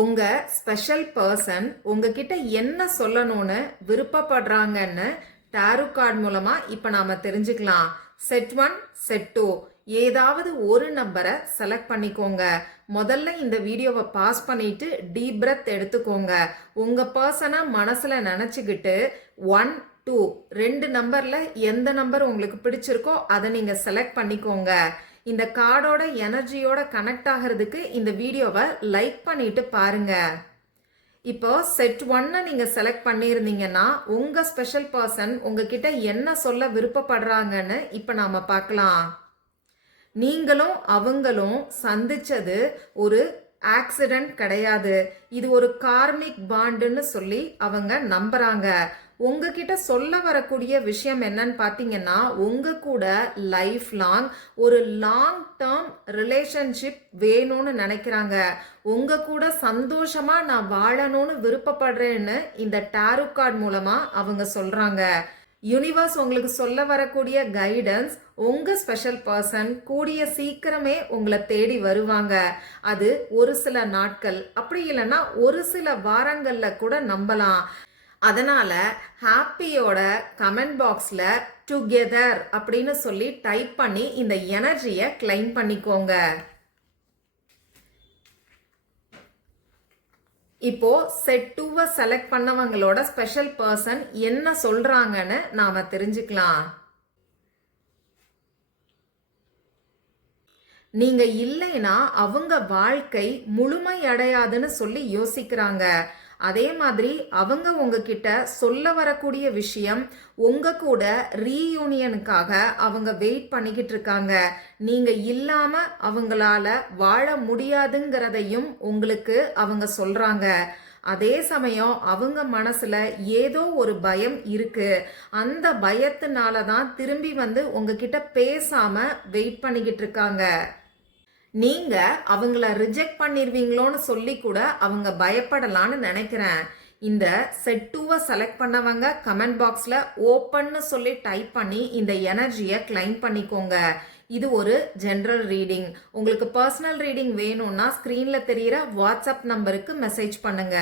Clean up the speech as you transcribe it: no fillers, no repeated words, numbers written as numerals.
உங்க special person உங்ககிட்ட என்ன சொல்லணும்னு விருப்பப்படுறாங்கன்னு டாரோ கார்டு மூலமா இப்ப நாம தெரிஞ்சுக்கலாம். செட் 1, செட் 2 ஏதாவது ஒரு நம்பரை செலக்ட் பண்ணிக்கோங்க. முதல்ல இந்த வீடியோவை பாஸ் பண்ணிட்டு டீப் பிரெத் எடுத்துக்கோங்க. உங்க பர்சனை மனசுல நினைச்சுக்கிட்டு 1, 2 ரெண்டு நம்பர்ல எந்த நம்பர் உங்களுக்கு பிடிச்சிருக்கோ அதை நீங்க செலக்ட் பண்ணிக்கோங்க. இந்த கார்டோட எனர்ஜியோட கனெக்ட் ஆகிறதுக்கு இந்த வீடியோவை லைக் பண்ணிட்டு பாருங்க. இப்போ செட் 1 நீங்க செலக்ட் பண்ணியிருந்தீங்கன்னா உங்க ஸ்பெஷல் பர்சன் உங்ககிட்ட என்ன சொல்ல விருப்பப்படுறாங்கன்னு இப்ப நாம பார்க்கலாம். நீங்களும் அவங்களும் சந்திச்சது ஒரு ஆக்சிடென்ட் கிடையாது, இது ஒரு கார்மிக் பாண்டுன்னு சொல்லி அவங்க நம்புறாங்க. உங்ககிட்ட சொல்ல வரக்கூடிய விஷயம் என்னன்னு பார்த்தீங்கன்னா, உங்க கூட லைஃப் லாங் ஒரு லாங் டேர்ம் ரிலேஷன்ஷிப் வேணும்னு நினைக்கிறாங்க. உங்க கூட சந்தோஷமா நான் வாழணும்னு விருப்பப்படுறேன்னு இந்த டாரோ கார்டு மூலமா அவங்க சொல்றாங்க. யூனிவர்ஸ் உங்களுக்கு சொல்ல வரக்கூடிய கைடன்ஸ், உங்க ஸ்பெஷல் பர்சன் கூடிய சீக்கிரமே உங்களை தேடி வருவாங்க. அது ஒரு சில நாட்கள், அப்படி இல்லைன்னா ஒரு சில வாரங்கள்ல கூட நம்பலாம். அதனால ஹாப்பியோட கமெண்ட் பாக்ஸ்ல டுகெதர் அப்படின்னு சொல்லி டைப் பண்ணி இந்த எனர்ஜியை கிளைம் பண்ணிக்கோங்க. இப்போ செட் 2 செலக்ட் பண்ணவங்களோட ஸ்பெஷல் பர்சன் என்ன சொல்றாங்கன்னு நாம தெரிஞ்சுக்கலாம். நீங்க இல்லைன்னா அவங்க வாழ்க்கை முழுமை அடையாதுன்னு சொல்லி யோசிக்கிறாங்க. அதே மாதிரி அவங்க உங்ககிட்ட சொல்ல வரக்கூடிய விஷயம், உங்க கூட ரீயூனியனுக்காக அவங்க வெயிட் பண்ணிக்கிட்டு இருக்காங்க. நீங்க இல்லாம அவங்களால வாழ முடியாதுங்கிறதையும் உங்களுக்கு அவங்க சொல்றாங்க. அதே சமயம் அவங்க மனசுல ஏதோ ஒரு பயம் இருக்கு. அந்த பயத்தினால தான் திரும்பி வந்து உங்ககிட்ட பேசாம வெயிட் பண்ணிக்கிட்டு இருக்காங்க. நீங்க அவங்கள ரிஜெக்ட் பண்ணிருவீங்களோன்னு சொல்லி கூட அவங்க பயப்படலான்னு நினைக்கிறேன். இந்த செட் 2 செலக்ட் பண்ணவங்க கமெண்ட் பாக்ஸ்ல ஓப்பன்னு சொல்லி டைப் பண்ணி இந்த எனர்ஜியை கிளைம் பண்ணிக்கோங்க. இது ஒரு ஜெனரல் ரீடிங். உங்களுக்கு பர்சனல் ரீடிங் வேணும்னா ஸ்கிரீன்ல தெரியிற வாட்ஸ்அப் நம்பருக்கு மெசேஜ் பண்ணுங்க.